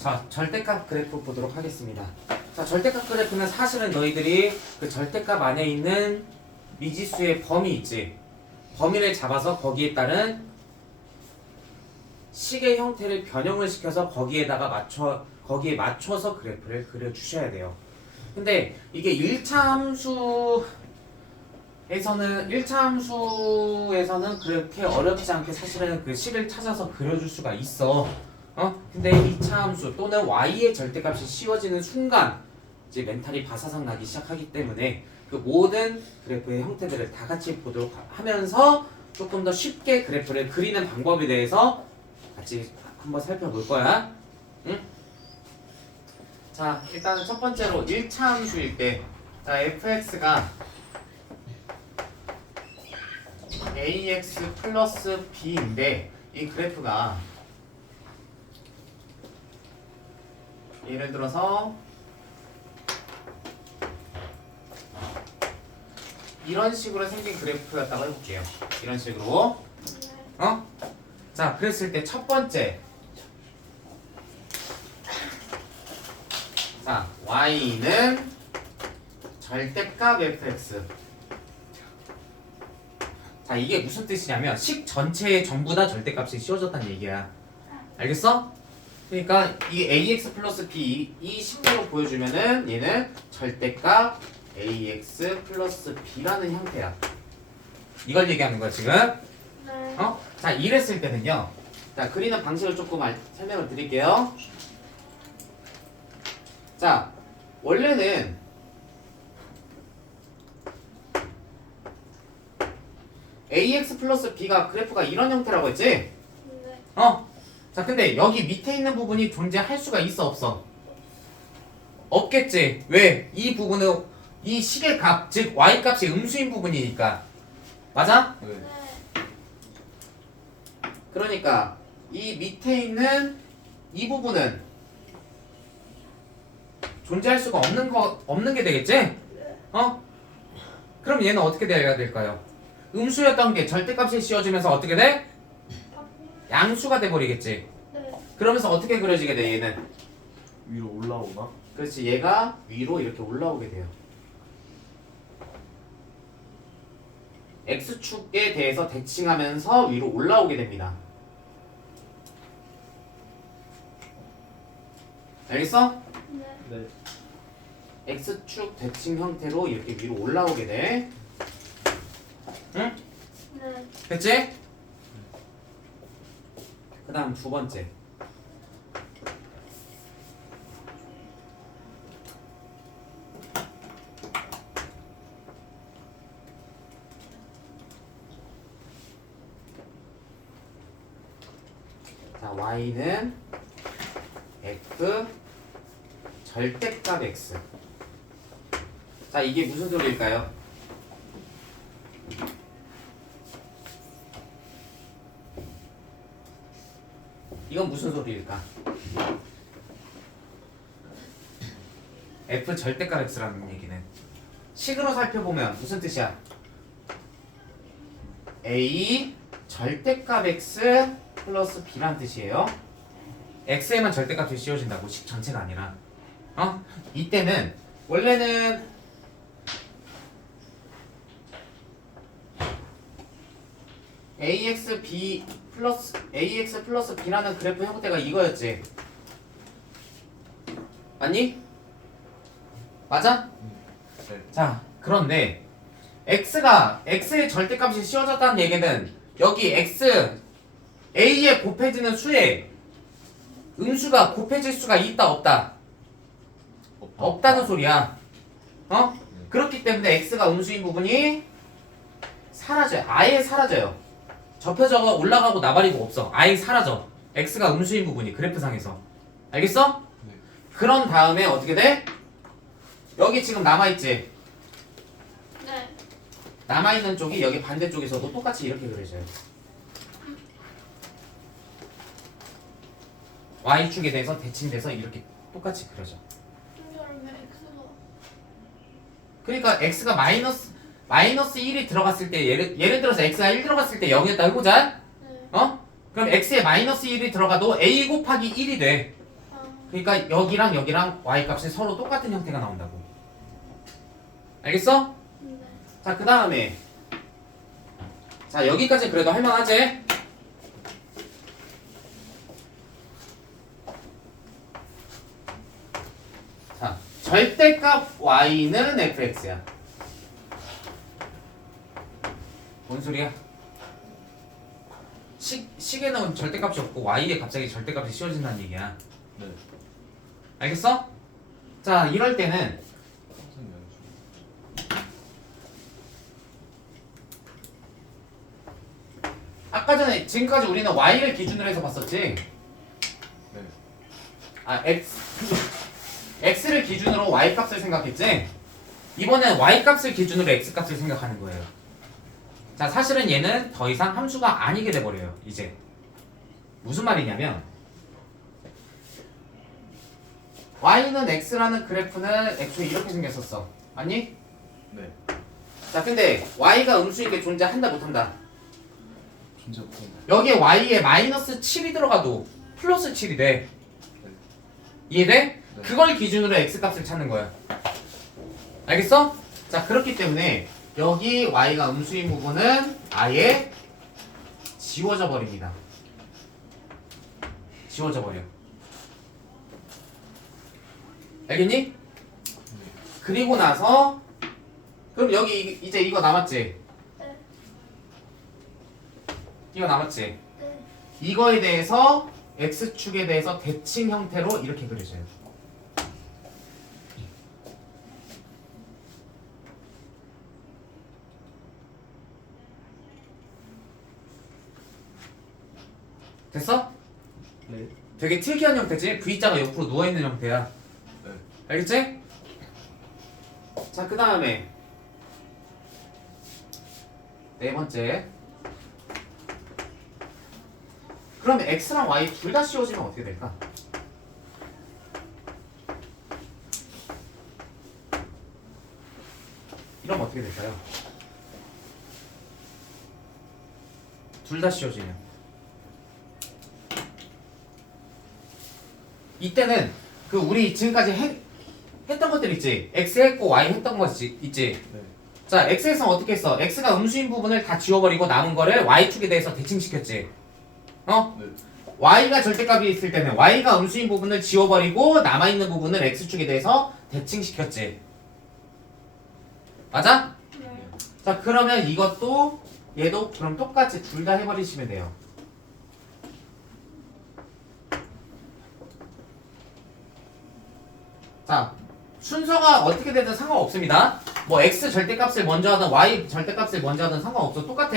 자, 절대값 그래프 보도록 하겠습니다. 자, 절대값 그래프는 사실은 너희들이 그 절대값 안에 있는 미지수의 범위 있지. 범위를 잡아서 거기에 따른 식의 형태를 변형을 시켜서 거기에 맞춰서 그래프를 그려 주셔야 돼요. 근데 이게 1차 함수에서는 그렇게 어렵지 않게 사실은 그 식을 찾아서 그려줄 수가 있어. 근데 2차 함수 또는 y의 절대값이 씌워지는 순간 이제 멘탈이 바사삭 나기 시작하기 때문에 그 모든 그래프의 형태들을 다 같이 보도록 하면서 조금 더 쉽게 그래프를 그리는 방법에 대해서 같이 한번 살펴볼 거야. 응? 자, 일단은 첫 번째로 1차 함수일 때, 자, fx가 ax 플러스 b인데 이 그래프가 예를 들어서 이런 식으로 생긴 그래프였다고 해볼게요. 이런 식으로. 자, 그랬을 때 첫 번째, 자, y는 절대값 fx. 자, 이게 무슨 뜻이냐면 식 전체에 전부 다 절대값이 씌워졌다는 얘기야. 알겠어? 그러니까 이 ax 플러스 b 이 식으로 보여주면은 얘는 절대값 ax 플러스 b라는 형태야. 이걸 얘기하는 거야 지금. 네. 자, 이랬을 때는요. 자, 그리는 방식을 조금 설명을 드릴게요. 자, 원래는 ax 플러스 b가 그래프가 이런 형태라고 했지? 네. 자, 근데 여기 밑에 있는 부분이 존재할 수가 있어, 없어? 없겠지. 왜? 이 부분은 이 식의 값, 즉 y 값이 음수인 부분이니까. 맞아? 네. 그러니까 이 밑에 있는 이 부분은 존재할 수가 없는 게 되겠지? 그럼 얘는 어떻게 돼야 될까요? 음수였던 게 절대값이 씌워지면서 어떻게 돼? 양수가 돼버리겠지. 네. 그러면서 어떻게 그려지게 돼, 얘는? 위로 올라오나? 그렇지, 얘가 위로 이렇게 올라오게 돼요. x축에 대해서 대칭하면서 위로 올라오게 됩니다. 알겠어? 네. 네. x축 대칭 형태로 이렇게 위로 올라오게 돼. 응? 네. 됐지? 그 다음 두 번째. 자, y는 f 절대값 x. 자, 이게 무슨 소리일까요? 이건 무슨 소리일까? f 절대값 x라는 얘기는 식으로 살펴보면 무슨 뜻이야? a 절대값 x 플러스 b란 뜻이에요. x에만 절대값이 씌워진다고, 식 전체가 아니라. 이때는 원래는 ax 플러스 b라는 그래프 형태가 이거였지. 맞니? 맞아? 네. 자, 그런데 x의 절대값이 씌워졌다는 얘기는 여기 a에 곱해지는 수에 음수가 곱해질 수가 있다, 없다? 없다는 소리야. 그렇기 때문에 x가 음수인 부분이 사라져요. 아예 사라져요. 접혀져가 올라가고 나발이고 없어. 아예 사라져. x가 음수인 부분이 그래프상에서. 알겠어? 네. 그런 다음에 어떻게 돼? 여기 지금 남아있지? 네. 남아있는 쪽이 여기 반대쪽에서도 똑같이 이렇게 그려져요. y축에 대해서 대칭돼서 이렇게 똑같이 그려져. 근데 왜 X가? 그러니까 x가 마이너스 1이 들어갔을 때 예를 들어서 x가 1 들어갔을 때 0이었다 해보자. 네. 그럼 x에 마이너스 1이 들어가도 a 곱하기 1이 돼. 아. 그러니까 여기랑 여기랑 y 값이 서로 똑같은 형태가 나온다고. 알겠어? 네. 자, 그 다음에 자, 여기까지 그래도 할만하지? 자, 절대값 y는 fx야. 뭔 소리야? 식에는 절대값이 없고 y에 갑자기 절대값이 씌워진다는 얘기야. 네. 알겠어? 자, 이럴 때는 항상 연수. 아까 전에 지금까지 우리는 y를 기준으로 해서 봤었지? 네. 아, x를 기준으로 y 값을 생각했지? 이번엔 y 값을 기준으로 x 값을 생각하는 거예요. 자, 사실은 얘는 더 이상 함수가 아니게 돼버려요. 이제 무슨 말이냐면 y는 x라는 그래프는 애초에 이렇게 생겼었어. 아니? 네. 자, 근데 y가 음수인 게 존재한다 못한다? 존재 못한다. 여기에 y에 마이너스 7이 들어가도 플러스 7이 돼. 이해돼? 네. 그걸 기준으로 x 값을 찾는 거야. 알겠어? 자, 그렇기 때문에 여기 y가 음수인 부분은 아예 지워져 버립니다. 지워져 버려. 알겠니? 그리고 나서 그럼 여기 이제 이거 남았지? 네. 이거 남았지? 네. 이거에 대해서 x축에 대해서 대칭 형태로 이렇게 그려져요. 됐어? 네. 되게 특이한 형태지? V자가 옆으로 누워있는 형태야. 네. 알겠지? 자, 그 다음에 네 번째. 그럼 x랑 y 둘 다 씌워지면 어떻게 될까? 이러면 어떻게 될까요? 둘 다 씌워지면 이때는 그 우리 지금까지 했던 것들 있지? x 했고 y 했던 거 있지? 네. 자, x에서는 어떻게 했어? x가 음수인 부분을 다 지워버리고 남은 거를 y축에 대해서 대칭시켰지? 어? 네. y가 절대값이 있을 때는 y가 음수인 부분을 지워버리고 남아있는 부분을 x축에 대해서 대칭시켰지? 맞아? 네. 자, 그러면 이것도 얘도 그럼 똑같이 둘 다 해버리시면 돼요. 자, 순서가 어떻게 되든 상관없습니다. 뭐 x 절대값을 먼저 하든 y 절대값을 먼저 하든 상관없어. 똑같아.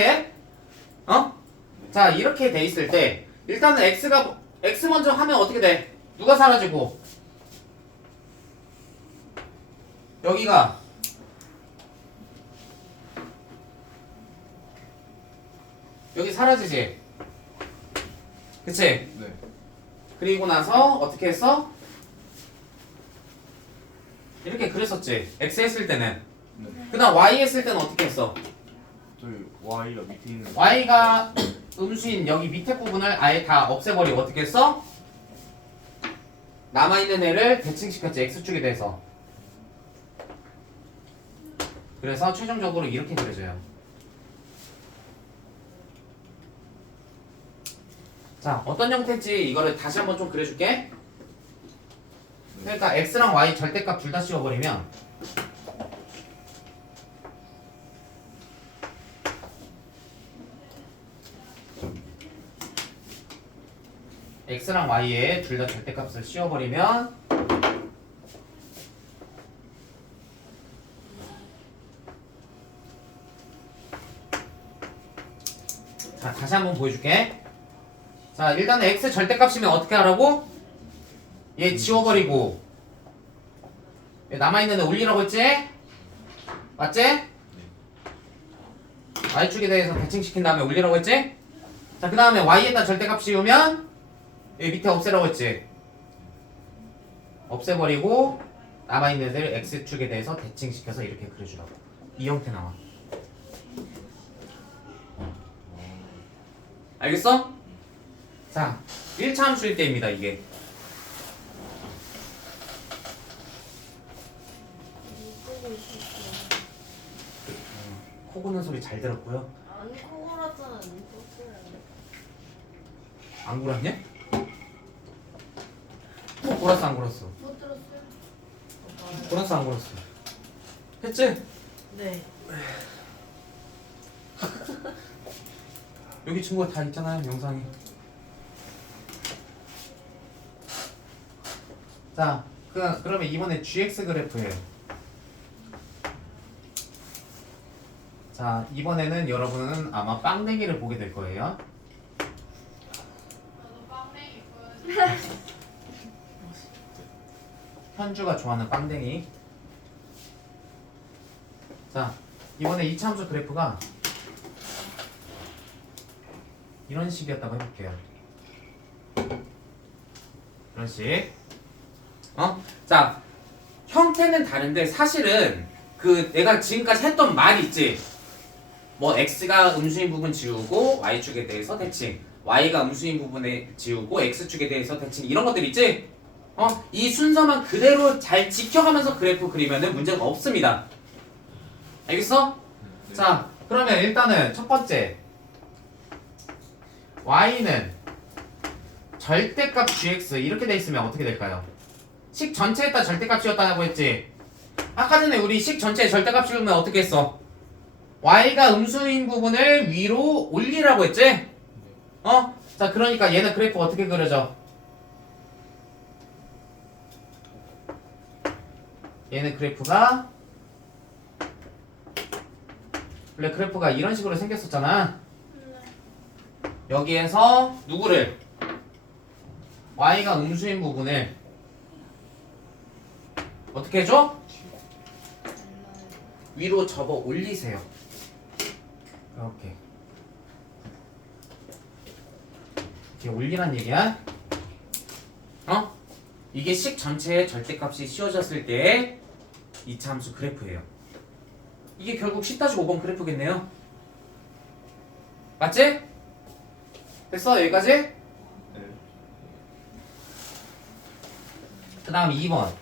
어? 자, 이렇게 돼 있을 때 일단은 x 먼저 하면 어떻게 돼? 누가 사라지고? 여기가 여기 사라지지? 그치? 네. 그리고 나서 어떻게 했어? 이렇게 그랬었지. x 했을 때는. 네. 그 다음 y 했을 때는 어떻게 했어? 저희 y가 밑에 있는. y가 음수인 여기 밑에 부분을 아예 다 없애버리고 어떻게 했어? 남아있는 애를 대칭시켰지. x축에 대해서. 그래서 최종적으로 이렇게 그려져요. 자, 어떤 형태인지 이거를 다시 한번 좀 그려줄게. 그러니까 x랑 y 절대값 둘 다 씌워버리면 x랑 y에 둘 다 절대값을 씌워버리면 자, 다시 한번 보여줄게. 자, 일단은 x 절대값이면 어떻게 하라고? 얘 지워버리고 얘 남아있는 애 올리라고 했지? 맞지? y축에 대해서 대칭시킨 다음에 올리라고 했지? 자, 그 다음에 y에다 절대값 씌우면 얘 밑에 없애라고 했지? 없애버리고 남아있는 애들 x축에 대해서 대칭시켜서 이렇게 그려주라고. 이 형태 나와. 알겠어? 자, 1차 함수일 때입니다, 이게. 있었어. 코 고는 소리 잘 들었고요. 아니 코골았잖아. 떴어요. 안 골았냐? 코 골았어 안 골았어? 못 들었어요? 골았어 안 골았어? 했지? 네. 여기 친구가 다 있잖아요 영상이. 자 그러면 이번에 GX 그래프예요. 자 이번에는 여러분은 아마 빵댕이를 보게 될 거예요. 나도 빵맹이 보여줘. 현주가 좋아하는 빵댕이. 자 이번에 이차함수 그래프가 이런 식이었다고 해볼게요. 이런 식. 자 형태는 다른데 사실은 그 내가 지금까지 했던 말 있지. 뭐 x가 음수인 부분 지우고 y축에 대해서 대칭, y가 음수인 부분에 지우고 x축에 대해서 대칭 이런 것들 있지. 이 순서만 그대로 잘 지켜가면서 그래프 그리면은 문제가 없습니다. 알겠어? 네. 자 그러면 일단은 첫 번째 y는 절대값 gx 이렇게 돼 있으면 어떻게 될까요? 식 전체에다 절대값이었다고 했지. 아까 전에 우리 식 전체에 절대값이면 어떻게 했어? y가 음수인 부분을 위로 올리라고 했지? 자 그러니까 얘는 그래프 어떻게 그려져? 얘는 그래프가 원래 그래프가 이런 식으로 생겼었잖아. 네. 여기에서 누구를? y가 음수인 부분을 어떻게 해줘? 위로 접어 올리세요. 이렇게 올리란 얘기야. 이게 식 전체의 절대값이 씌워졌을 때의 이차함수 그래프예요. 이게 결국 10-5번 그래프겠네요. 맞지? 됐어? 여기까지? 네. 그 다음 2번.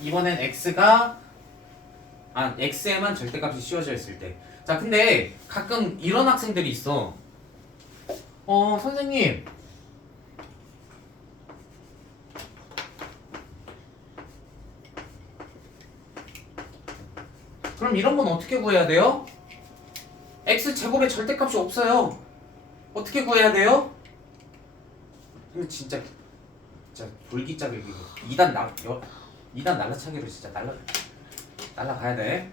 이번엔 x가 x에만 절대값이 씌워져 있을 때. 자 근데 가끔 이런 학생들이 있어. 선생님 그럼 이런 건 어떻게 구해야 돼요? x제곱에 절대값이 없어요. 어떻게 구해야 돼요? 근데 진짜 돌기짝을 2단 날라차기로 진짜 날라가야 돼.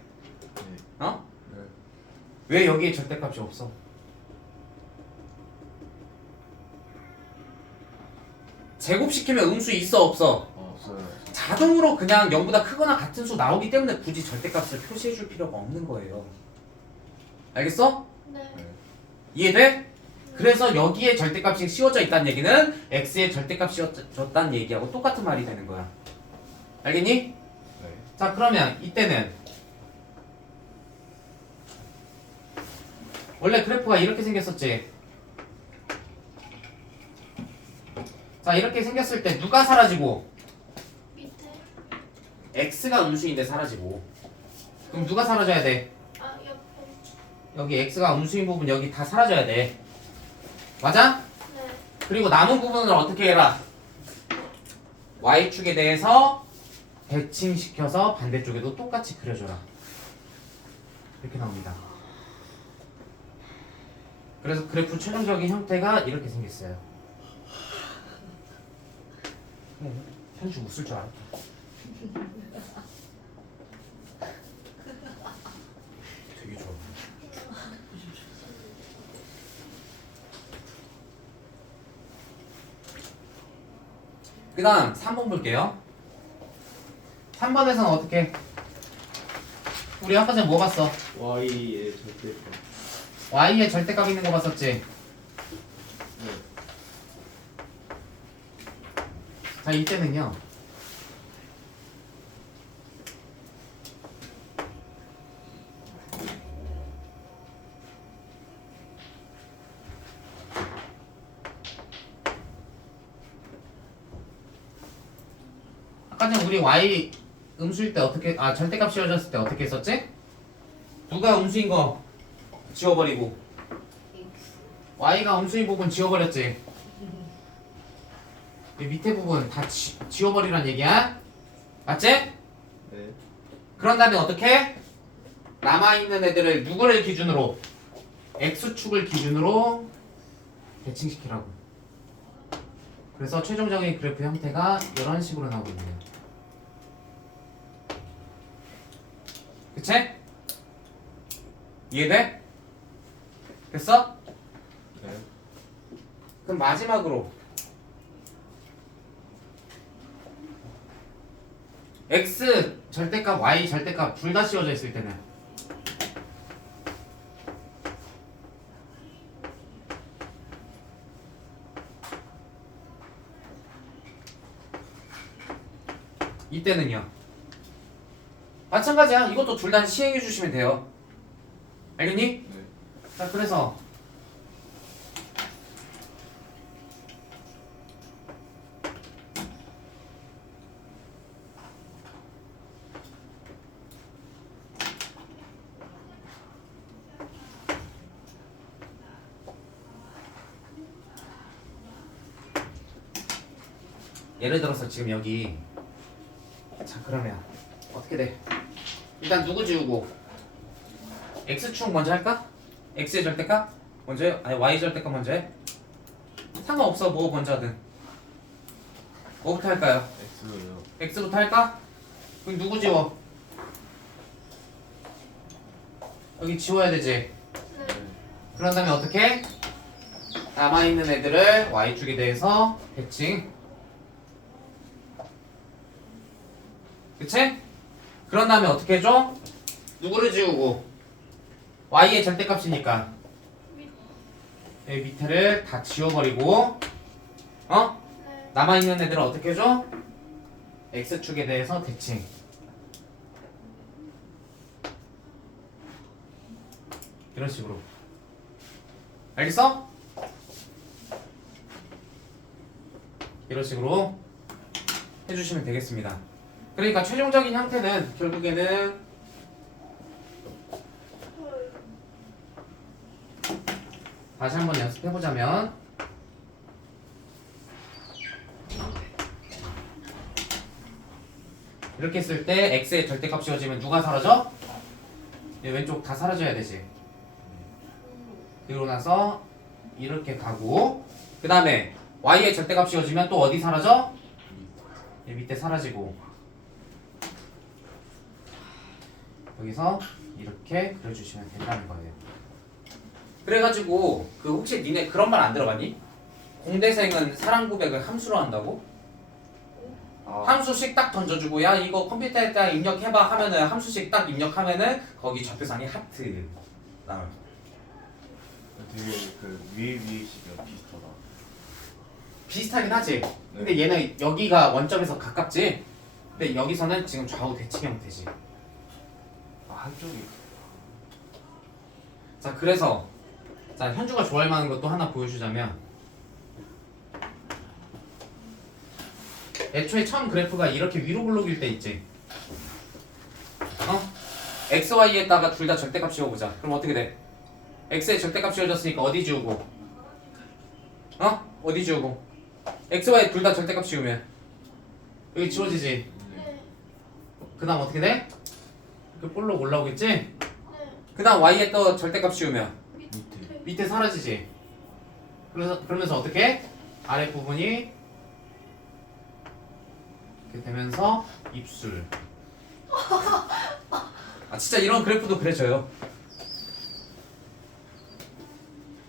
네. 왜 여기에 절대값이 없어? 제곱시키면 음수 있어 없어? 없어요. 자동으로 그냥 0보다 크거나 같은 수 나오기 때문에 굳이 절대값을 표시해 줄 필요가 없는 거예요. 알겠어? 네. 네. 이해돼? 그래서 여기에 절대값이 씌워져 있다는 얘기는 x에 절대값이 씌워졌다는 얘기하고 똑같은 말이 되는 거야. 알겠니? 네. 자 그러면 이때는 원래 그래프가 이렇게 생겼었지. 자 이렇게 생겼을 때 누가 사라지고? 밑에. x가 음수인데 사라지고. 그럼 누가 사라져야 돼? 아 옆에. 여기 x가 음수인 부분 여기 다 사라져야 돼. 맞아? 네. 그리고 남은 부분을 어떻게 해라? y축에 대해서 대칭시켜서 반대쪽에도 똑같이 그려줘라. 이렇게 나옵니다. 그래서 그래프 최종적인 형태가 이렇게 생겼어요. 현주 웃을 줄 알았다. 되게 좋아. 그 다음 3번 볼게요. 3번에서는 어떻게? 우리 아까 전에 뭐 봤어? Y의 절대값. y의 절대값 있는 거 봤었지? 네. 자 이때는요 아까 전 우리 y 음수일 때 어떻게 절대값 씌워졌을 때 어떻게 했었지? 누가 음수인 거 지워버리고 y가 음수인 부분 지워버렸지. 이 밑에 부분 다 지워버리란 얘기야. 맞지? 네. 그런 다음에 어떻게? 남아있는 애들을 누구를 기준으로? x축을 기준으로 대칭시키라고. 그래서 최종적인 그래프 형태가 이런 식으로 나오고 있네요. 그치? 이해돼? 됐어? 네. 그럼 마지막으로 x 절대값, y 절대값 둘 다 씌워져 있을 때는 이때는요. 마찬가지야. 이것도 둘 다 시행해 주시면 돼요. 알겠니? 네. 자, 그래서 예를 들어서 지금 여기 자 그러면 어떻게 돼? 일단 누구 지우고 x축 먼저 할까? x의 절대값 먼저 해? 아니 y 절대값 먼저 해? 상관없어 뭐 먼저 하든 뭐부터 할까요? X요. x부터 할까? 그럼 누구 지워? 여기 지워야 되지? 네. 그런 다음에 어떻게? 남아있는 애들을 y축에 대해서 대칭 그치? 그런 다음에 어떻게 해줘? 누구를 지우고 y의 절대값이니까 여기 밑에를 다 지워버리고 어? 네. 남아있는 애들은 어떻게 해줘? x축에 대해서 대칭 이런 식으로 알겠어? 이런 식으로 해주시면 되겠습니다. 그러니까 최종적인 형태는 결국에는 다시 한번 연습해보자면 이렇게 했을 때 x의 절대값 씌워지면 누가 사라져? 얘 왼쪽 다 사라져야 되지. 그리고 나서 이렇게 가고 그 다음에 y의 절대값 씌워지면 또 어디 사라져? 얘 밑에 사라지고 여기서 이렇게 그려주시면 된다는 거예요. 그래가지고 그 혹시 니네 그런 말 안 들어봤니? 공대생은 사랑 고백을 함수로 한다고? 함수씩 딱 던져주고 야 이거 컴퓨터에다 입력해봐 하면은 함수씩 딱 입력하면은 거기 좌표상에 하트 나와요. 되게 그 위식이랑 비슷하다. 비슷하긴 하지. 근데 얘는 여기가 원점에서 가깝지. 근데 여기서는 지금 좌우 대칭 형태지. 한쪽이. 자 그래서 자 현주가 좋아할 만한 것도 하나 보여주자면 애초에 처음 그래프가 이렇게 위로 블록일 때 있지. 어? x, y에다가 둘 다 절대값 씌워보자. 그럼 어떻게 돼? x의 절대값 씌워졌으니까 어디 지우고? 어? 어디 지우고? x, y 둘 다 절대값 씌우면 여기 지워지지. 네. 그 다음 어떻게 돼? 그 볼록 올라오겠지? 네. 그 다음 y에 또 절대값 씌우면 밑에. 밑에 사라지지. 그러면서 어떻게? 아래 부분이 이렇게 되면서 입술. 아 진짜 이런 그래프도 그려져요.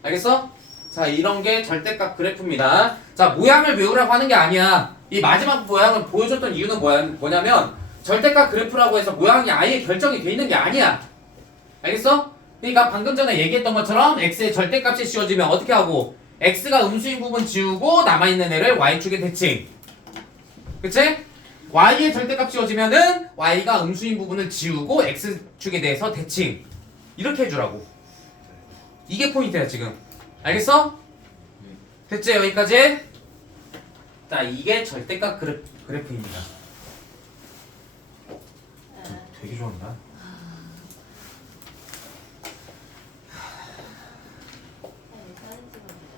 알겠어? 자 이런 게 절대값 그래프입니다. 자 모양을 외우라고 하는 게 아니야. 이 마지막 모양을 보여줬던 이유는 뭐냐면 절대값 그래프라고 해서 모양이 아예 결정이 돼 있는 게 아니야. 알겠어? 그러니까 방금 전에 얘기했던 것처럼 x의 절대값이 씌워지면 어떻게 하고 x가 음수인 부분 지우고 남아있는 애를 y축에 대칭. 그치? y의 절대값 씌워지면은 y가 음수인 부분을 지우고 x축에 대해서 대칭. 이렇게 해주라고. 이게 포인트야 지금. 알겠어? 됐지 여기까지? 자 이게 절대값 그래프입니다. 좋아한다. 사진 찍어주죠.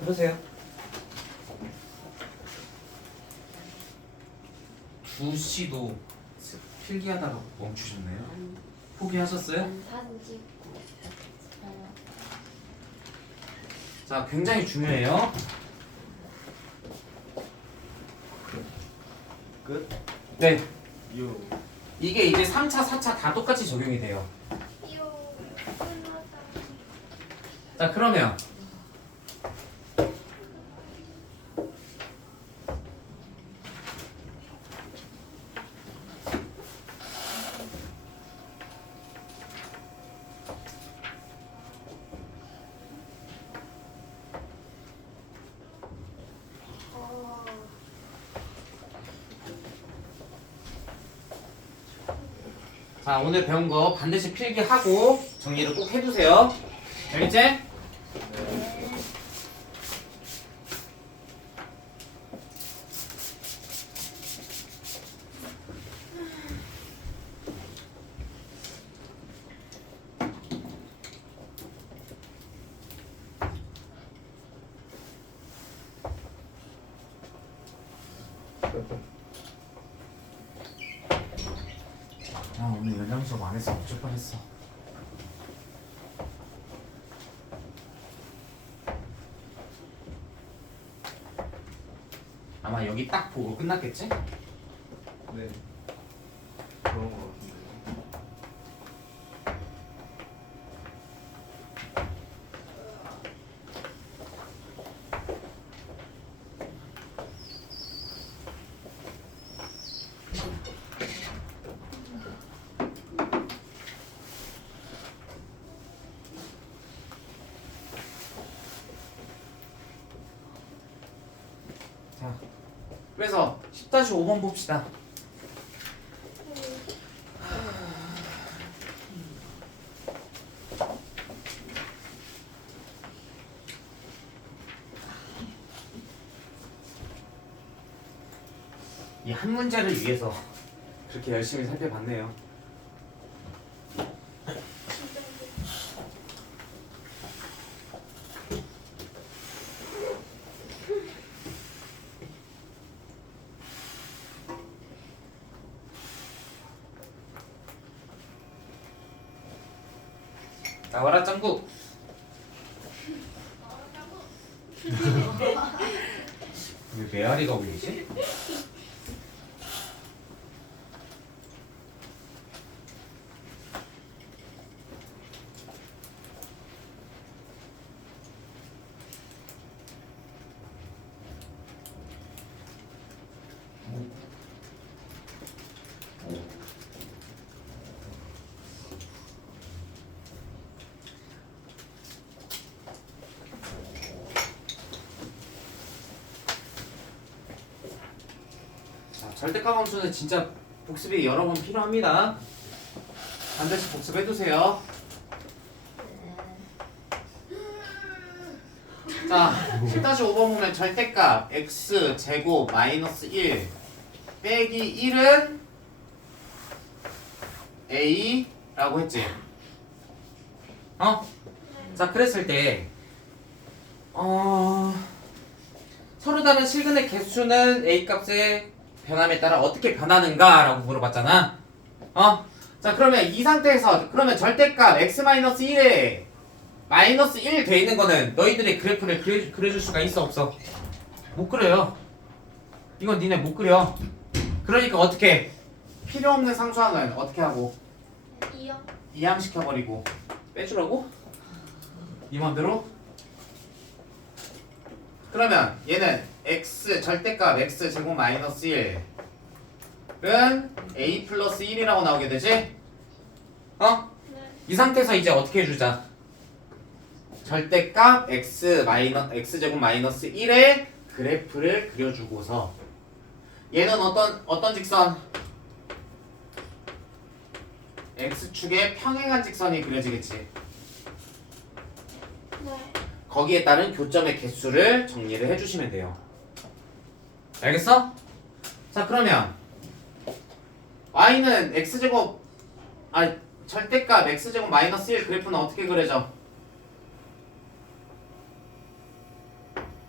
그러세요. 2시도 필기하다가 멈추셨네요. 포기하셨어요? 사진 찍고. 자, 굉장히 중요해요. 끝? 네. 요. 이게 이제 3차, 4차 다 똑같이 적용이 돼요. 이요. 끝났다. 자, 그러면 자, 오늘 배운 거 반드시 필기하고 정리를 꼭 해두세요. 알겠지? 아, 오늘 연장 수업 안 했어. 어쩔 뻔했어. 아마 여기 딱 보고 끝났겠지? 네. 그런 거 같은데. 자, 그래서 10-5번 봅시다. 이 한 문제를 위해서 그렇게 열심히 살펴봤네요. 나와라 짱구. 왜 메아리가 울리지? 자, 절대값 함수는 진짜 복습이 여러 번 필요합니다. 반드시 복습해두세요. 자, 10-5번 보면 절대값 x 제곱 마이너스 1 빼기 1은 a라고 했지. 자, 그랬을 때 서로 다른 실근의 개수는 a 값의 변함에 따라 어떻게 변하는가라고 물어봤잖아. 자, 그러면 이 상태에서 그러면 절대값 x-1에 마이너스 1 돼 있는 거는 너희들의 그래프를 그려줄 수가 있어 없어? 못 그려요. 이건 니네 못 그려. 그러니까 어떻게 필요 없는 상수항은 어떻게 하고 이요. 이항시켜버리고 빼주라고? 이 맘대로? 그러면 얘는 x 절대값 x 제곱 마이너스 1은 a 플러스 1이라고 나오게 되지? 네. 이 상태에서 이제 어떻게 해주자? 절대값 x 제곱 마이너스 1의 그래프를 그려주고서 얘는 어떤 직선? x축에 평행한 직선이 그려지겠지. 네. 거기에 따른 교점의 개수를 정리를 해주시면 돼요. 알겠어? 자, 그러면 y는 x제곱 절대값 x제곱 마이너스 1 그래프는 어떻게 그려져?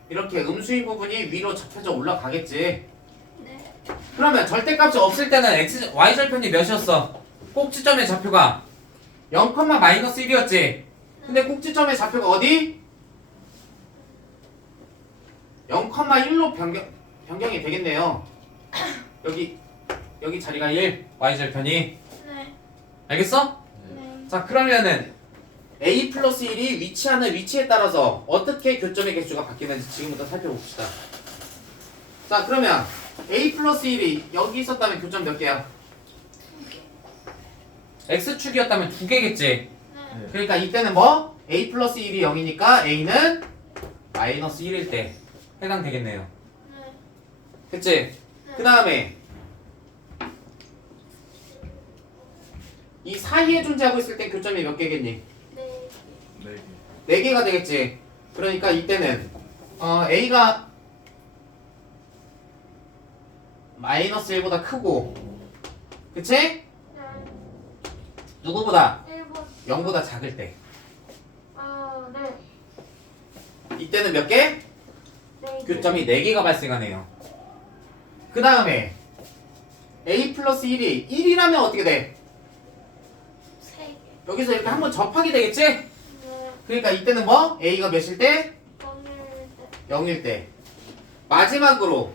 이렇게 음수인 부분이 위로 접혀져 올라가겠지. 네. 그러면 절대값이 없을 때는 y절편이 몇이었어? 꼭지점의 좌표가 0, 마이너스 1이었지. 근데 꼭지점의 좌표가 어디? 0,1로 변경이 되겠네요. 여기 자리가 1, y절편이. 네. 알겠어? 네. 자, 그러면은 a 플러스 1이 위치하는 위치에 따라서 어떻게 교점의 개수가 바뀌는지 지금부터 살펴봅시다. 자, 그러면 a 플러스 1이 여기 있었다면 교점 몇 개야? x축이었다면 2개겠지. 네. 그러니까 이때는 뭐? a 플러스 1이 0이니까 a는 마이너스 1일 때 해당되겠네요. 네. 그치? 네. 그 다음에 이 사이에 존재하고 있을 때 교점이 몇 개겠니? 네. 4개. 4개가 되겠지. 그러니까 이때는 a가 마이너스 1보다 크고, 그치? 네. 누구보다? 1번. 0보다 작을 때. 네. 이때는 몇 개? 네. 교점이 4개가 발생하네요. 그 다음에 a 플러스 1이 1이라면 어떻게 돼? 3개. 여기서 이렇게 한번 접하게 되겠지? 네. 그러니까 이때는 뭐? a가 몇일 때? 0일 때. 마지막으로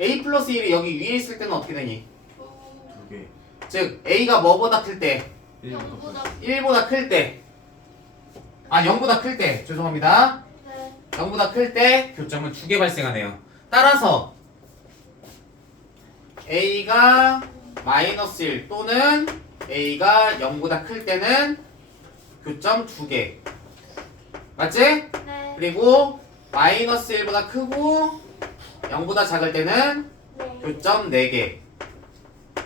a 플러스 1이 여기 위에 있을 때는 어떻게 되니? 2개. 즉 a가 뭐보다 클 때? 0보다. 1보다 클 때. 0보다 클 때. 죄송합니다. 네. 0보다 클 때 교점은 2개 발생하네요. 따라서 a가 마이너스 1 또는 a가 0보다 클 때는 교점 2개. 맞지? 네. 그리고 마이너스 1보다 크고 0보다 작을 때는 네. 교점 4개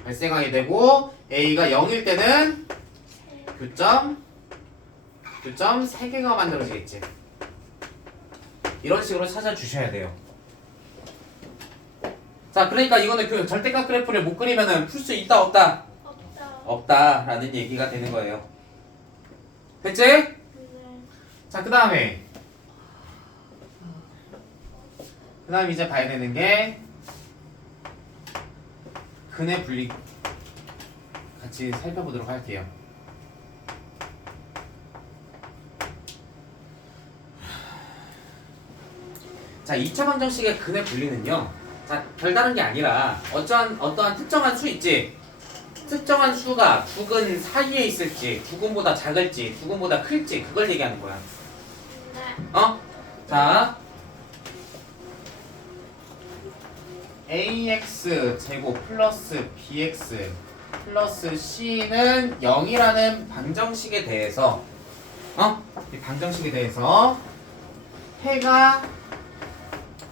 발생하게 되고, a가 0일 때는 교점 3개가 만들어지겠지. 이런 식으로 찾아주셔야 돼요. 자, 그러니까 이거는 그 절대값 그래프를 못 그리면은 풀 수 있다 없다? 없다. 없다라는 얘기가 되는 거예요. 됐지? 네. 자, 그 다음에 이제 봐야 되는 게 근의 분리 같이 살펴보도록 할게요. 자, 2차 방정식의 근의 분리는요, 자, 별다른 게 아니라 어떠한 특정한 수 있지? 특정한 수가 두근 사이에 있을지, 두근보다 작을지, 두근보다 클지, 그걸 얘기하는 거야. 네. 자, ax 제곱 플러스 bx 플러스 c는 0이라는 방정식에 대해서 이 방정식에 대해서 해가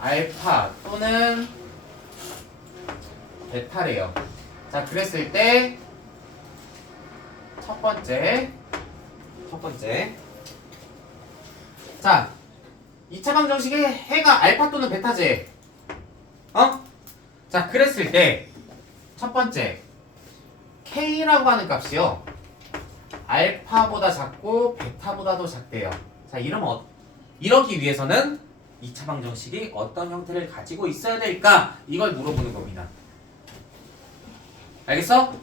알파 또는 베타래요. 자, 그랬을 때 첫 번째 자, 2차 방정식에 해가 알파 또는 베타지. 자, 그랬을 때 첫 번째 k라고 하는 값이요, 알파보다 작고 베타보다도 작대요. 자, 이러면 이러기 위해서는 2차 방정식이 어떤 형태를 가지고 있어야 될까? 이걸 물어보는 겁니다. 알겠어?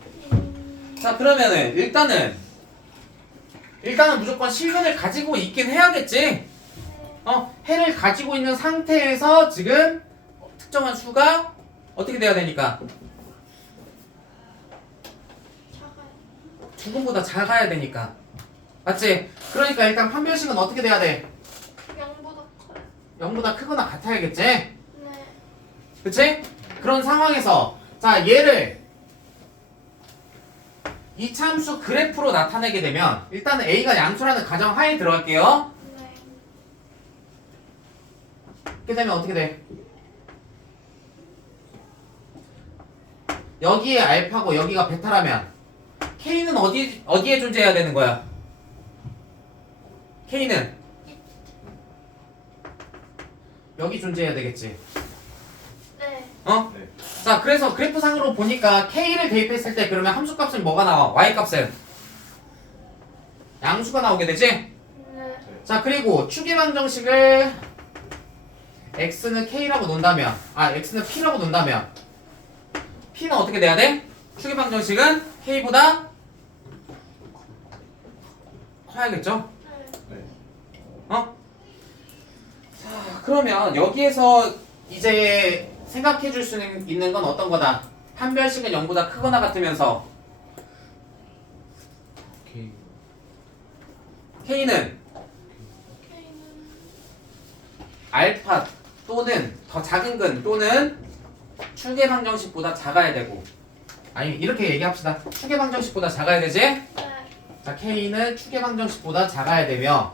자, 그러면은 일단은 무조건 실근을 가지고 있긴 해야겠지. 해를 가지고 있는 상태에서 지금 특정한 수가 어떻게 돼야 되니까? 작아요. 두근보다 작아야 되니까. 맞지? 그러니까 일단 판별식은 어떻게 돼야 돼? 0보다 커요. 0보다 크거나 같아야겠지? 네. 그치? 그런 상황에서 자, 얘를 이차함수 그래프로 나타내게 되면 일단은 a가 양수라는 가정하에 들어갈게요. 네. 그렇게 되면 어떻게 돼? 여기에 알파고 여기가 베타라면 k는 어디에 존재해야 되는 거야? k는 여기 존재해야 되겠지. 네. 어? 네. 자, 그래서 그래프상으로 보니까 K를 대입했을 때 그러면 함수값은 뭐가 나와? Y값은 양수가 나오게 되지? 네. 자, 그리고 추계방정식을 X는 K라고 놓는다면 X는 P라고 놓는다면 P는 어떻게 돼야 돼? 추계방정식은 K보다 커야겠죠? 네. 네. 어? 자, 그러면 여기에서 이제 생각해 줄 수 있는 건 어떤 거다? 판별식은 0보다 크거나 같으면서 K. K는 K는 알파 또는 더 작은 근 또는 추계방정식보다 작아야 되고 아니 이렇게 얘기합시다. 추계방정식보다 작아야 되지? 네. 자, K는 추계방정식보다 작아야 되며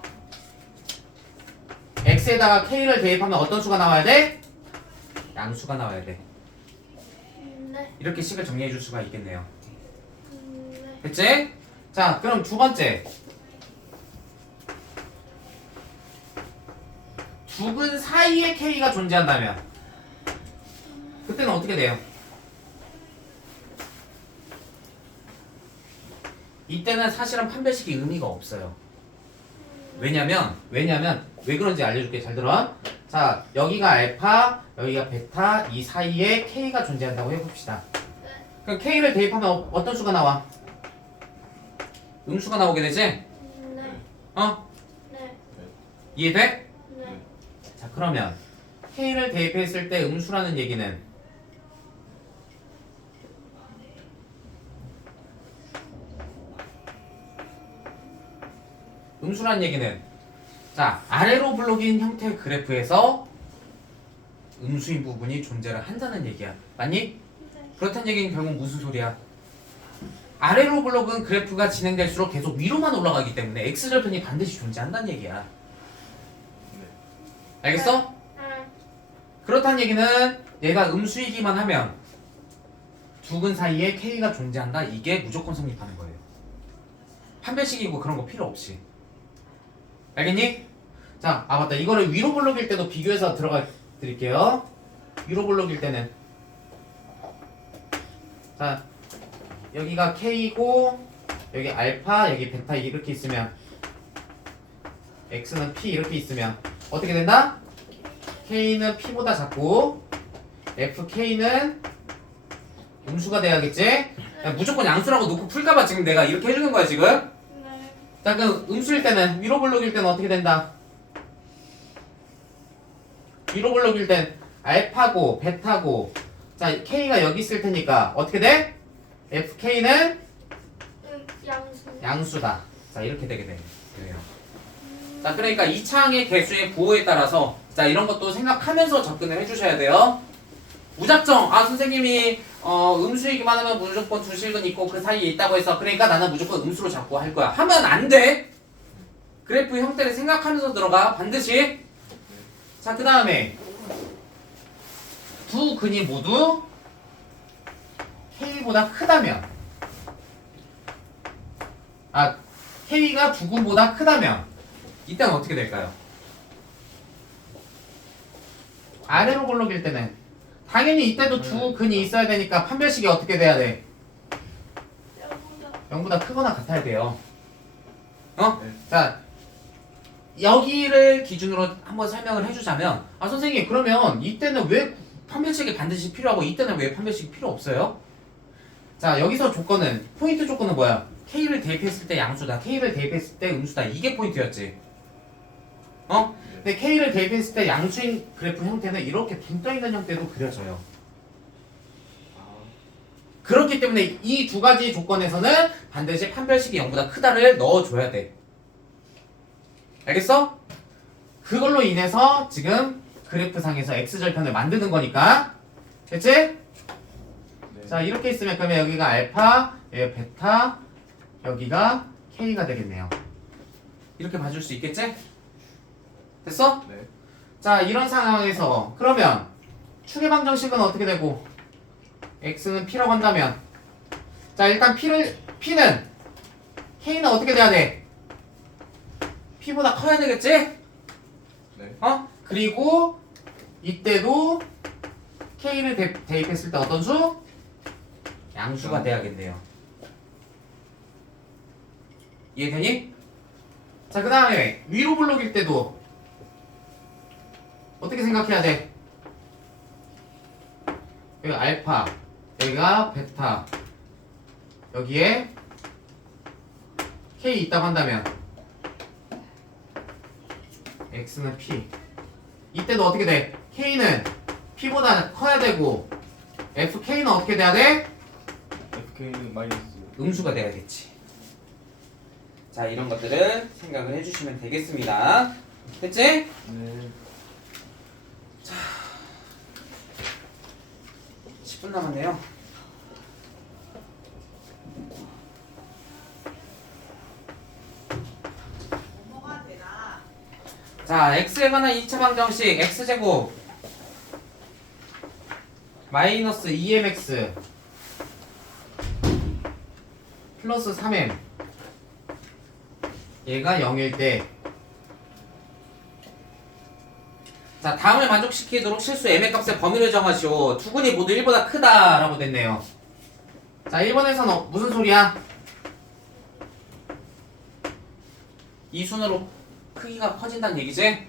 X에다가 K를 대입하면 어떤 수가 나와야 돼? 양수가 나와야 돼. 네. 이렇게 식을 정리해 줄 수가 있겠네요. 네. 됐지? 자, 그럼 두 번째. 두 근 사이에 K가 존재한다면 그때는 어떻게 돼요? 이때는 사실은 판별식이 의미가 없어요. 왜냐면 왜 그런지 알려줄게. 잘 들어. 자, 여기가 알파, 여기가 베타, 이 사이에 K가 존재한다고 해봅시다. 그럼 K를 대입하면 어떤 수가 나와? 음수가 나오게 되지? 네. 어? 네. 이해돼? 네. 자, 그러면 K를 대입했을 때 음수라는 얘기는 자, 아래로 블록인 형태의 그래프에서 음수인 부분이 존재를 한다는 얘기야. 맞니? 네. 그렇다는 얘기는 결국 무슨 소리야? 아래로 블록은 그래프가 진행될수록 계속 위로만 올라가기 때문에 X절편이 반드시 존재한다는 얘기야. 네. 알겠어? 네. 그렇다는 얘기는 얘가 음수이기만 하면 두 근 사이에 K가 존재한다. 이게 무조건 성립하는 거예요. 판별식이고 그런 거 필요 없이. 알겠니? 자, 맞다. 이거를 위로 블록일 때도 비교해서 들어가 드릴게요. 위로 블록일 때는 자, 여기가 K고 여기 알파, 여기 베타 이렇게 있으면 X는 P 이렇게 있으면 어떻게 된다? K는 P보다 작고 FK는 음수가 돼야겠지? 야, 무조건 양수라고 놓고 풀까봐 지금 내가 이렇게 해주는 거야 지금. 네. 자, 그럼 음수일 때는 위로 블록일 때는 어떻게 된다? 위로 블록일 땐 알파고 베타고 자, K가 여기 있을 테니까 어떻게 돼? FK는 양수. 양수다. 자, 이렇게 되게 돼요. 자, 그러니까 이 창의 개수의 부호에 따라서 자, 이런 것도 생각하면서 접근을 해주셔야 돼요. 무작정 선생님이 음수이기만 하면 무조건 두 실근 있고 그 사이에 있다고 해서 그러니까 나는 무조건 음수로 잡고 할 거야 하면 안 돼. 그래프 형태를 생각하면서 들어가 반드시. 자, 그 다음에 두 근이 모두 K보다 크다면 K가 두 근보다 크다면 이때는 어떻게 될까요? 아래로 블록일 때는 당연히 이때도 두 근이 있어야 되니까 판별식이 어떻게 돼야 돼? 양보다. 0보다 크거나 같아야 돼요. 네. 자, 여기를 기준으로 한번 설명을 해주자면 선생님 그러면 이때는 왜 판별식이 반드시 필요하고 이때는 왜 판별식이 필요 없어요? 자, 여기서 조건은 포인트 조건은 뭐야? K를 대입했을 때 양수다, K를 대입했을 때 음수다. 이게 포인트였지. 근데 K를 대입했을 때 양수인 그래프 형태는 이렇게 붕 떠있는 형태도 그려져요. 그렇기 때문에 이 두 가지 조건에서는 반드시 판별식이 0보다 크다를 넣어줘야 돼. 알겠어? 그걸로 인해서 지금 그래프상에서 X절편을 만드는 거니까. 됐지? 네. 자, 이렇게 있으면 그러면 여기가 알파, 여기가 베타, 여기가 K가 되겠네요. 이렇게 봐줄 수 있겠지? 됐어? 네. 자, 이런 상황에서 그러면 추계방정식은 어떻게 되고 X는 P라고 한다면 자, 일단 P는 K는 어떻게 돼야 돼? P보다 커야 되겠지? 네. 그리고 이때도 K를 대입했을 때 어떤 수? 양수가 돼야겠네요. 이해되니? 자, 그 다음에 위로 블록일 때도 어떻게 생각해야 돼? 여기 알파, 여기가 베타, 여기에 K 있다고 한다면 X는 P. 이때도 어떻게 돼? K는 P보다 커야 되고 FK는 어떻게 돼야 돼? FK 마이너스. 음수가 돼야겠지. 자, 이런 것들은 생각을 해주시면 되겠습니다. 됐지? 네. 10분 남았네요. 자, x에 관한 2차 방정식 x제곱 마이너스 2mx 플러스 3m 얘가 0일 때, 자, 다음을 만족시키도록 실수 m의 값의 범위를 정하시오. 두근이 모두 1보다 크다라고 됐네요. 자, 1번에서는 무슨 소리야? 이 순으로 크기가 커진다는 얘기지?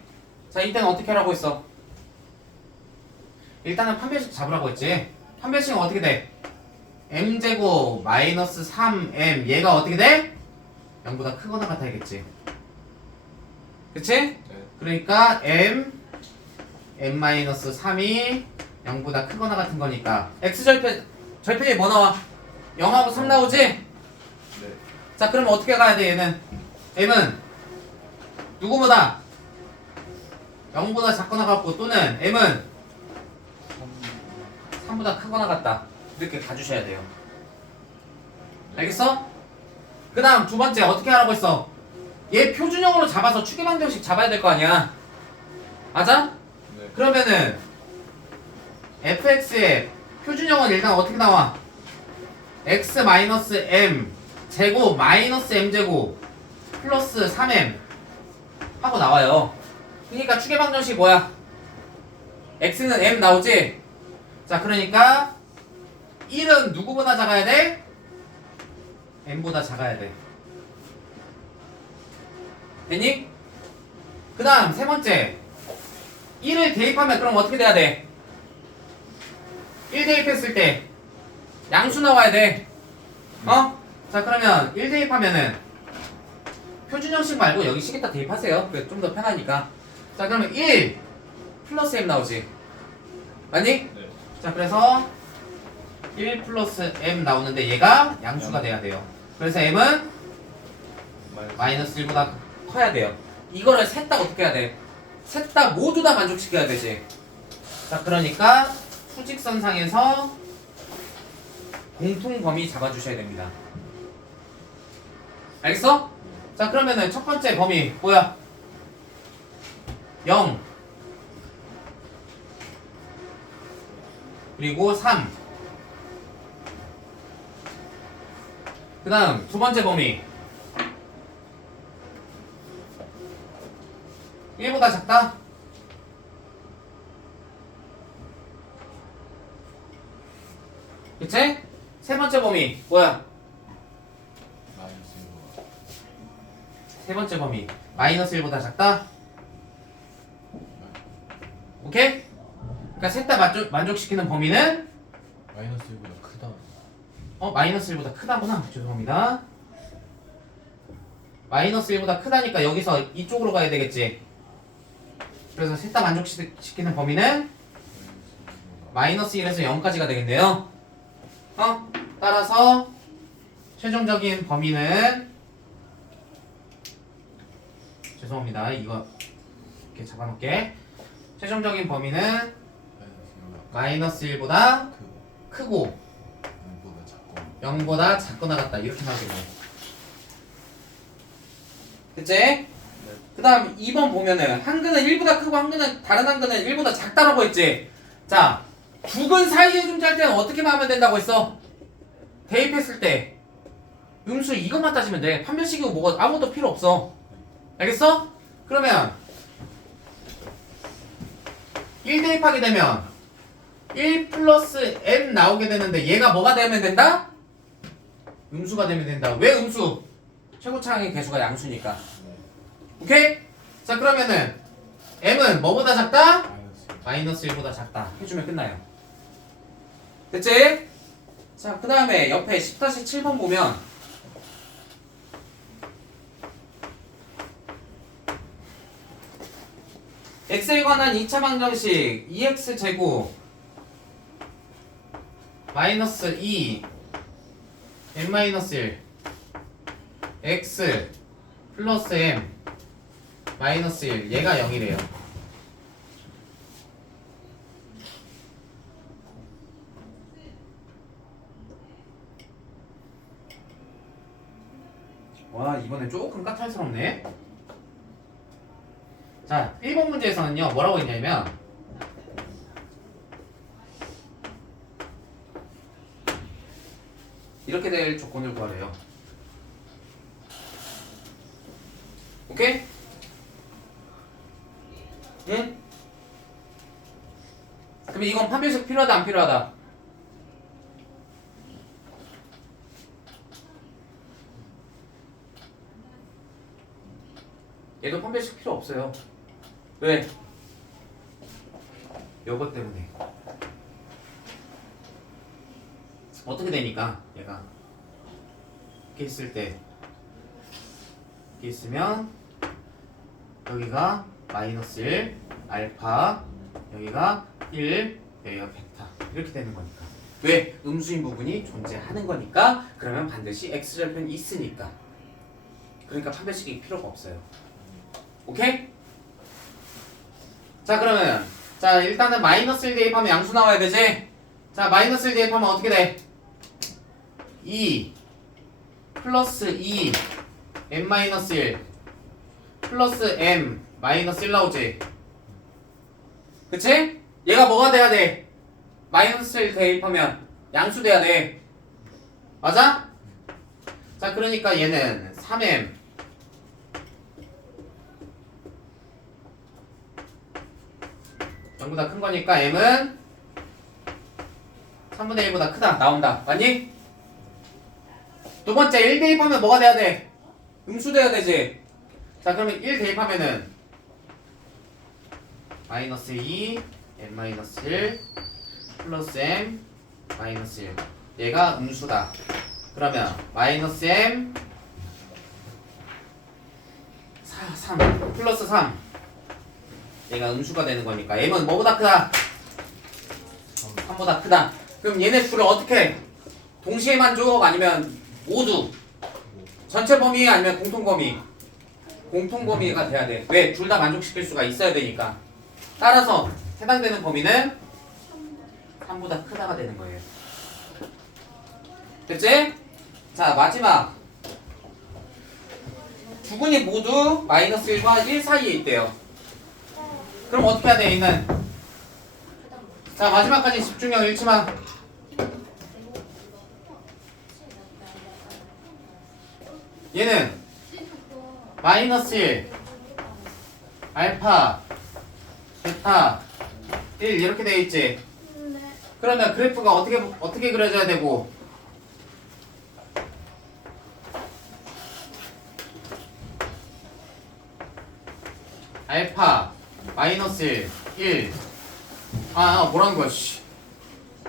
자, 이때는 어떻게 하라고 했어? 일단은 판별식 잡으라고 했지? 판별식은 어떻게 돼? m제곱 마이너스 3m 얘가 어떻게 돼? 0보다 크거나 같아야겠지. 그치? 네. 그러니까 m-3이 0보다 크거나 같은 거니까 x절편이 뭐 나와? 0하고 3 나오지? 네. 자, 그럼 어떻게 가야 돼 얘는? m은 누구보다 0보다 작거나 같고 또는 m은 3보다 크거나 같다. 이렇게 가주셔야 돼요. 알겠어? 그 다음 두 번째 어떻게 하라고 했어? 얘 표준형으로 잡아서 추계방정식 잡아야 될 거 아니야. 맞아? 네. 그러면은 fx의 표준형은 일단 어떻게 나와? x 마이너스 m 제곱 마이너스 m 제곱 플러스 3m 하고 나와요. 그러니까 추계방정식 뭐야? x는 m 나오지? 자, 그러니까 1은 누구보다 작아야 돼? m보다 작아야 돼. 됐니? 그 다음 세 번째 1을 대입하면 그럼 어떻게 돼야 돼? 1 대입했을 때 양수 나와야 돼. 어? 자, 그러면 1 대입하면은 표준형식 말고 여기 식에다 대입하세요. 그게 좀 더 편하니까. 자, 그러면 1 플러스 m 나오지. 맞니? 네. 자, 그래서 1 플러스 m 나오는데 얘가 양수가 돼야 돼요. 그래서 m은 마이너스 1보다 커야 돼요. 이거를 셋 다 어떻게 해야 돼? 셋 다 모두 다 만족시켜야 되지. 자, 그러니까 수직선상에서 공통 범위 잡아주셔야 됩니다. 알겠어? 자, 그러면은 첫 번째 범위 뭐야? 0 그리고 3. 그 다음 두 번째 범위 1보다 작다? 그치? 세 번째 범위 뭐야? 마이너스 1보다. 세 번째 범위 마이너스 1보다 작다? 오케이? 그러니까 셋 다 만족시키는 범위는 마이너스 1보다 크다. 마이너스 1보다 크다구나. 죄송합니다. 마이너스 1보다 크다니까 여기서 이쪽으로 가야 되겠지. 그래서 셋 다 만족시키는 범위는 마이너스 1에서 0까지가 되겠네요. 따라서 최종적인 범위는 죄송합니다. 이거 이렇게 잡아놓을게. 최종적인 범위는 마이너스 1보다 크고 0보다 작거나 같다. 이렇게 나오겠네. 그치? 그 다음 2번 보면은 한근은 1보다 크고 한근은 다른 한근은 1보다 작다라고 했지. 자, 두 근 사이에 좀 짤 때는 어떻게 하면 된다고 했어? 대입했을 때 음수 이것만 따지면 돼. 판별식이고 뭐가 아무것도 필요 없어. 알겠어? 그러면 1 대입하게 되면 1 플러스 m 나오게 되는데 얘가 뭐가 되면 된다? 음수가 되면 된다. 왜 음수? 최고차항의 개수가 양수니까. 오케이? 자 그러면은 m은 뭐보다 작다? 마이너스 1. 마이너스 1보다 작다 해주면 끝나요. 됐지? 자 그 다음에 옆에 10-7번 보면 x에 관한 2차 방정식 2x제곱 마이너스 2 m 마이너스 1 x 플러스 m 마이너스 1 얘가 0이래요. 와 이번엔 조금 까탈스럽네. 자 1번 문제에서는요 뭐라고 했냐면 이렇게 될 조건을 구하래요. 오케이? 응? 그럼 이건 판별식 필요하다 안 필요하다? 얘도 판별식 필요 없어요. 왜? 요것 때문에. 어떻게 되니까 얘가 이렇게 있을 때 이렇게 있으면 여기가 마이너스 1 알파 여기가 1 여기가 베타 이렇게 되는 거니까. 왜? 음수인 부분이 존재하는 거니까. 그러면 반드시 x절편이 있으니까. 그러니까 판별식이 필요가 없어요. 오케이? 자 그러면 자 일단은 마이너스 1 대입하면 양수 나와야 되지? 자 마이너스 1 대입하면 어떻게 돼? 2 플러스 2 m 마이너스 1 플러스 m 마이너스 1 나오지? 그치? 얘가 뭐가 돼야 돼? 마이너스 1 대입하면 양수 돼야 돼. 맞아? 자 그러니까 얘는 3m 0보다 큰 거니까 m은 3분의 1보다 크다 나온다. 맞니? 두 번째 1 대입하면 뭐가 돼야 돼? 음수 돼야 되지. 자 그러면 1 대입하면은 마이너스 2 m 마이너스 1 플러스 m 마이너스 1 얘가 음수다. 그러면 마이너스 m 3 플러스 3 얘가 음수가 되는 거니까 m은 뭐보다 크다? 3보다 크다. 그럼 얘네 둘을 어떻게? 동시에 만족 아니면 모두? 전체 범위 아니면 공통 범위? 공통 범위가 돼야 돼. 왜? 둘 다 만족시킬 수가 있어야 되니까. 따라서 해당되는 범위는 3보다 크다가 되는 거예요. 됐지? 자 마지막 두 군이 모두 마이너스 1과 1 사이에 있대요. 그럼 어떻게 해야 돼 얘는? 자 마지막까지 집중력 잃지 마. 얘는 마이너스 1 알파 베타 1 이렇게 되어 있지. 네. 그러면 그래프가 어떻게 그려져야 되고 알파 마이너스 1 뭐라는 거야 씨.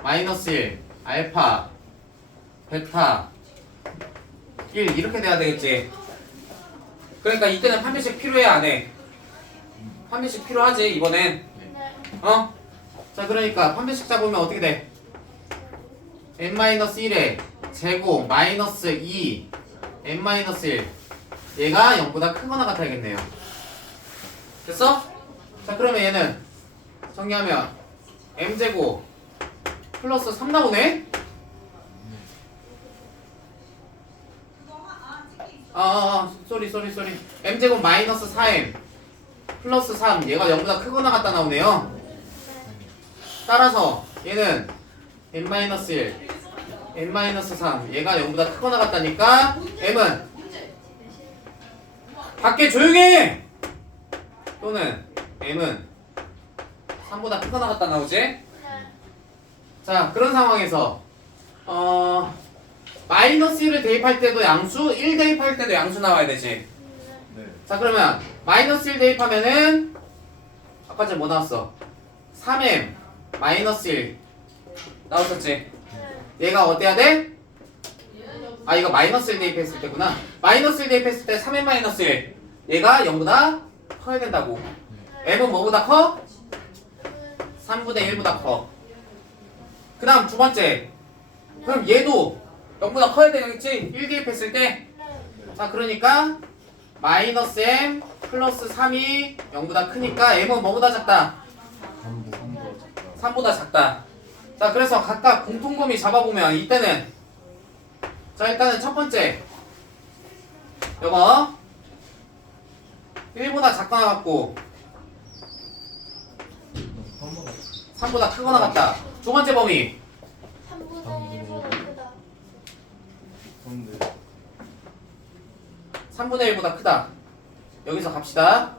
마이너스 1 알파 베타 1 이렇게 돼야 되겠지. 그러니까 이때는 판별식 필요해 안 해? 판별식 필요하지 이번엔. 네. 어? 자 그러니까 판별식 잡으면 어떻게 돼? n-1에 제곱 마이너스 2 n-1 얘가 0보다 크거나 같아야겠네요. 됐어? 자 그러면 얘는 정리하면 m제곱 플러스 3 나오네? 쏘리 m제곱 마이너스 4m 플러스 3 얘가 0보다 크거나 같다 나오네요. 따라서 얘는 n-1 n-3 얘가 0보다 크거나 같다니까 m은 밖에 조용해! 또는 m은 3보다 크거나 같다 나오지? 네. 자, 그런 상황에서 마이너스 1을 대입할 때도 양수, 1 대입할 때도 양수 나와야 되지. 네. 네. 자, 그러면 마이너스 1 대입하면은 아까 전에 뭐 나왔어? 3m 마이너스 1 나왔었지? 네. 얘가 어때야 돼? 아, 이거 마이너스 1 대입했을 때구나. 마이너스 1 대입했을 때 3m 마이너스 1 얘가 0보다 커야 된다고. m은 뭐보다 커? 3분의 1보다 커. 그 다음 두 번째, 그럼 얘도 0보다 커야 되겠지? 1 대입했을 때. 자, 그러니까 마이너스 m 플러스 3이 0보다 크니까 m은 뭐보다 작다? 3보다 작다. 자, 그래서 각각 공통범위 잡아보면 이때는, 자, 일단은 첫 번째 요거 1보다 작거나 같고 3보다 크거나 같다. 두 번째 범위 3분의 1보다 크다. 3분의 1보다 크다. 여기서 갑시다.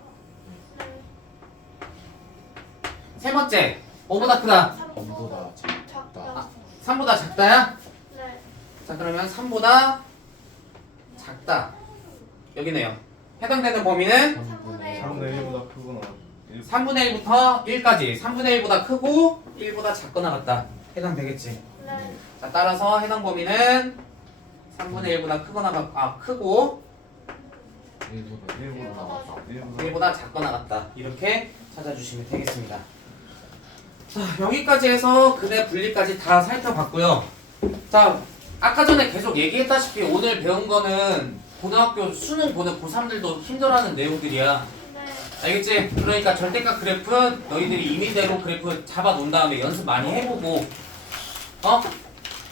세 번째, 뭐보다 크다? 0보다 작다. 3보다 작다야? 네. 자, 그러면 3보다 작다. 여기네요. 해당되는 범위는 3분의 3분의 1보다 크거나 3분의 1부터 1까지. 3분의 1보다 크고 1보다 작거나 같다. 해당되겠지. 네. 자, 따라서 해당 범위는 3분의 1보다 크고 1보다 1보다 작거나 같다. 이렇게 찾아주시면 되겠습니다. 자, 여기까지 해서 근의 분리까지 다 살펴봤고요. 자, 아까 전에 계속 얘기했다시피 오늘 배운 거는 고등학교 수능 보는 고3들도 힘들어하는 내용들이야. 네. 알겠지? 그러니까 절대값 그래프 너희들이 임의대로 그래프 잡아놓은 다음에 연습 많이 해보고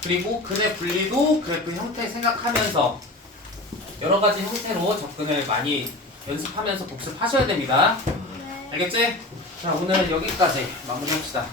그리고 근의 분리도 그래프 형태 생각하면서 여러 가지 형태로 접근을 많이 연습하면서 복습하셔야 됩니다. 네. 알겠지? 자, 오늘은 여기까지 마무리합시다.